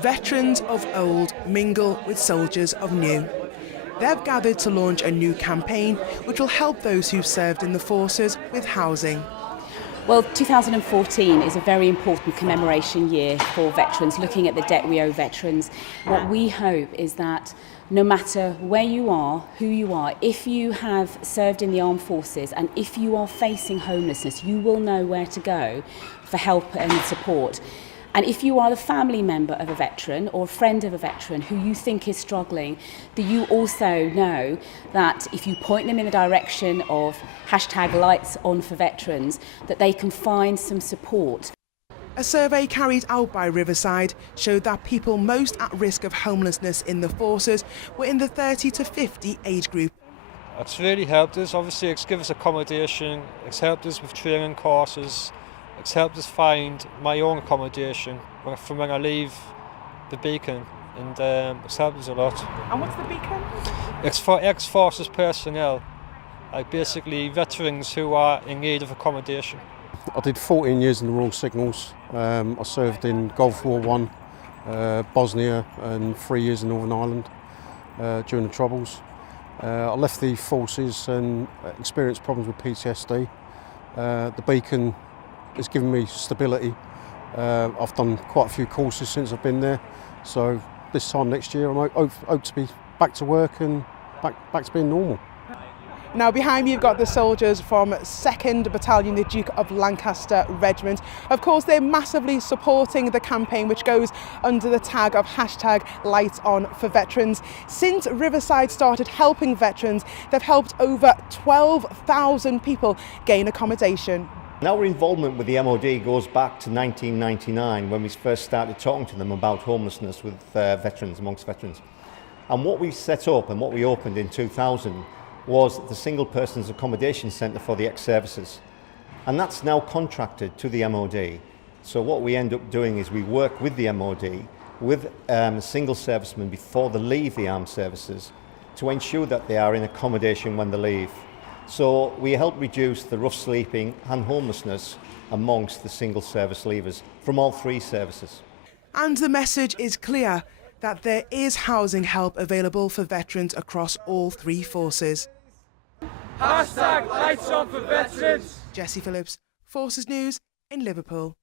Veterans of old mingle with soldiers of new. They've gathered to launch a new campaign which will help those who've served in the forces with housing. Well, 2014 is a very important commemoration year for veterans, looking at the debt we owe veterans. What we hope is that no matter where you are, who you are, if you have served in the armed forces and if you are facing homelessness, you will know where to go for help and support. And if you are the family member of a veteran or a friend of a veteran who you think is struggling, that you also know that if you point them in the direction of #LightsOnForVeterans, that they can find some support. A survey carried out by Riverside showed that people most at risk of homelessness in the forces were in the 30 to 50 age group. It's really helped us. Obviously, it's given us accommodation, it's helped us with training courses, it's helped us find my own accommodation from when I leave the Beacon, and it's helped us a lot. And what's the Beacon? It's for ex-forces personnel, like basically veterans who are in need of accommodation. I did 14 years in the Royal Signals. I served in Gulf War I, Bosnia, and 3 years in Northern Ireland during the Troubles. I left the forces and experienced problems with PTSD. The Beacon has given me stability. I've done quite a few courses since I've been there, so this time next year I hope to be back to work and back to being normal. Now behind me you've got the soldiers from 2nd Battalion, the Duke of Lancaster Regiment. Of course they're massively supporting the campaign which goes under the tag of #LightsOnForVeterans. Since Riverside started helping veterans, they've helped over 12,000 people gain accommodation. Our involvement with the MOD goes back to 1999 when we first started talking to them about homelessness with veterans, amongst veterans. And what we set up and what we opened in 2000 was the Single Persons Accommodation Centre for the ex-services. And that's now contracted to the MOD. So what we end up doing is we work with the MOD, with single servicemen before they leave the armed services, to ensure that they are in accommodation when they leave. So we help reduce the rough sleeping and homelessness amongst the single service leavers from all three services. And the message is clear that there is housing help available for veterans across all three forces. #LightsOnForVeterans. Jessie Phillips, Forces News in Liverpool.